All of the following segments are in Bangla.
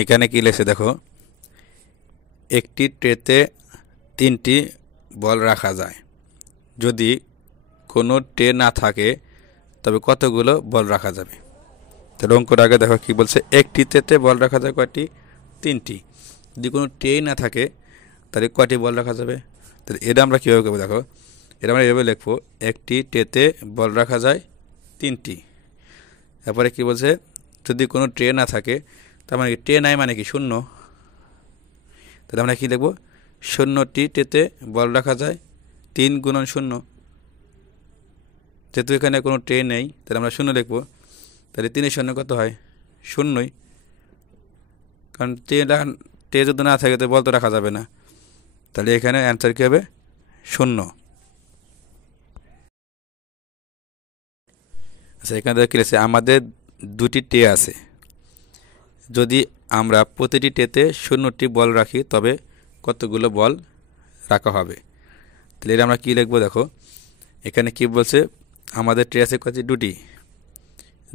এখানে কি লেখছে দেখো, একটি ট্রেতে 3টি বল রাখা যায়। যদি কোনো ট্রে না থাকে তবে কতগুলো বল রাখা যাবে? তাহলে অঙ্কটা আগে দেখো কি বলছে, একটি ট্রেতে বল রাখা যায় কয়টি? 3টি। যদি কোনো ট্রেই না থাকে তাহলে কয়টি বল রাখা যাবে? তাহলে এটা আমরা কীভাবে করবো দেখো, এটা আমরা এভাবে লিখবো, একটি ট্রেতে বল রাখা যায় 3টি। তারপরে কি বলছে, যদি কোনো ট্রে না থাকে, তার মানে কি ট্রে নাই মানে কি শূন্য। তাহলে আমরা কি লিখবো, 0টি ট্রেতে বল রাখা যায় 3 গুণন 0। যেহেতু এখানে কোনো ট্রে নেই তাহলে আমরা 0 লিখবো। তাহলে 3 0 কত হয়? 0ই। কারণ ট্রে যদি না থাকে তো বল তো রাখা যাবে না। তাহলে এখানে অ্যান্সার কী হবে? 0। আচ্ছা, এখানে কি লিখেছে, আমাদের 2টি ট্রে আছে। যদি আমরা প্রতিটি ট্রেতে 0টি বল রাখি তবে কতগুলো বল রাখা হবে? তাহলে এটা আমরা কী লিখবো দেখো, এখানে কি বলছে, আমাদের ট্রে আছে কত? 2টি।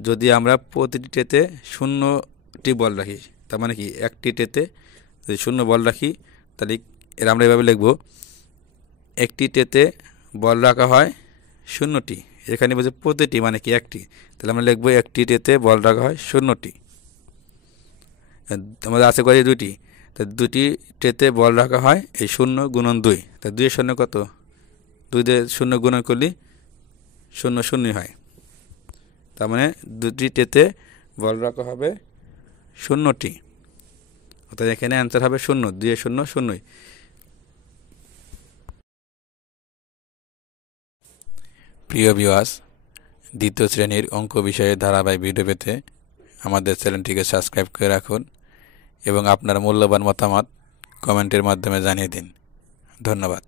যদি আমরা প্রতিটি ট্রেতে 0টি বল রাখি, তার মানে কি একটি ট্রেতে যদি 0 বল রাখি, তাহলে এর আমরা এভাবে লিখবো, একটি ট্রেতে বল রাখা হয় 0টি। এখানে বলছে প্রতিটি মানে কি একটি, তাহলে আমরা লিখবো একটি ট্রেতে বল রাখা হয় 0টি। আমাদের আছে কত? 2টি। তা 2টি ট্রেতে বল রাখা হয় এই 0 গুণন 2। তা 2 এর 0 কত? 2 দিয়ে 0 গুণন করলে 0 0ই হয়। তার মানে 2টি ট্রেতে বল রাখা হবে 0টি। অর্থাৎ এখানে অ্যান্সার হবে 0। 2 এর 0 0ই। প্রিয় ভিউয়ার্স, দ্বিতীয় শ্রেণীর অঙ্ক বিষয়ে ধারাবাহিক ভিডিও পেতে আমাদের চ্যানেলটিকে সাবস্ক্রাইব করে রাখুন এবং আপনার মূল্যবান মতামত কমেন্টের মাধ্যমে জানিয়ে দিন। ধন্যবাদ।